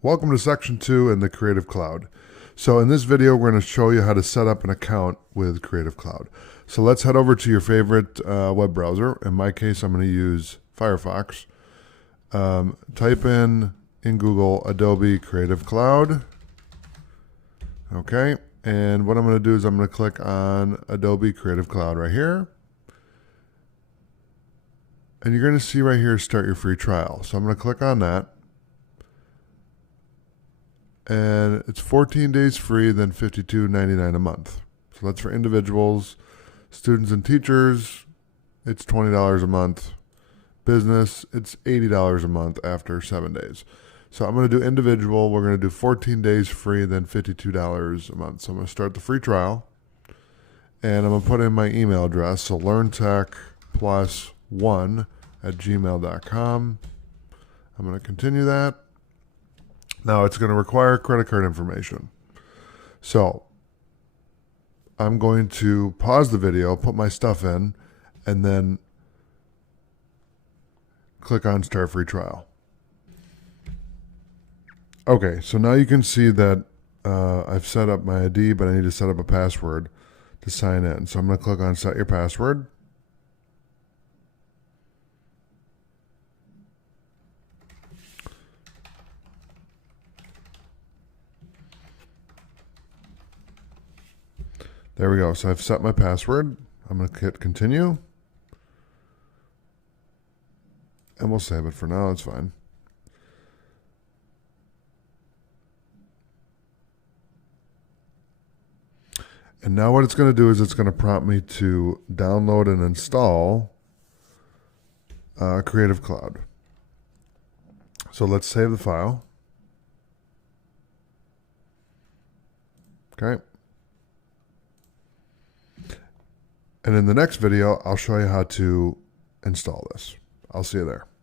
Welcome to section 2 in the Creative Cloud. So in this video, we're going to show you how to set up an account with Creative Cloud. So let's head over to your favorite web browser. In my case, I'm going to use Firefox. Type in Google Adobe Creative Cloud. Okay, and what I'm going to do is I'm going to click on Adobe Creative Cloud right here. And you're going to see right here, start your free trial. So I'm going to click on that. And it's 14 days free, then $52.99 a month. So that's for individuals, students and teachers. It's $20 a month. Business, it's $80 a month after 7 days. So I'm going to do individual. We're going to do 14 days free, then $52 a month. So I'm going to start the free trial. And I'm going to put in my email address. So learntech+1@gmail.com. I'm going to continue that. Now it's going to require credit card information. So I'm going to pause the video, put my stuff in, and then click on Start Free Trial. Okay, so now you can see that I've set up my ID, but I need to set up a password to sign in. So I'm going to click on Set Your Password. There we go. So I've set my password. I'm going to hit continue. And we'll save it for now. It's fine. And now what it's going to do is it's going to prompt me to download and install Creative Cloud. So let's save the file. Okay. And in the next video, I'll show you how to install this. I'll see you there.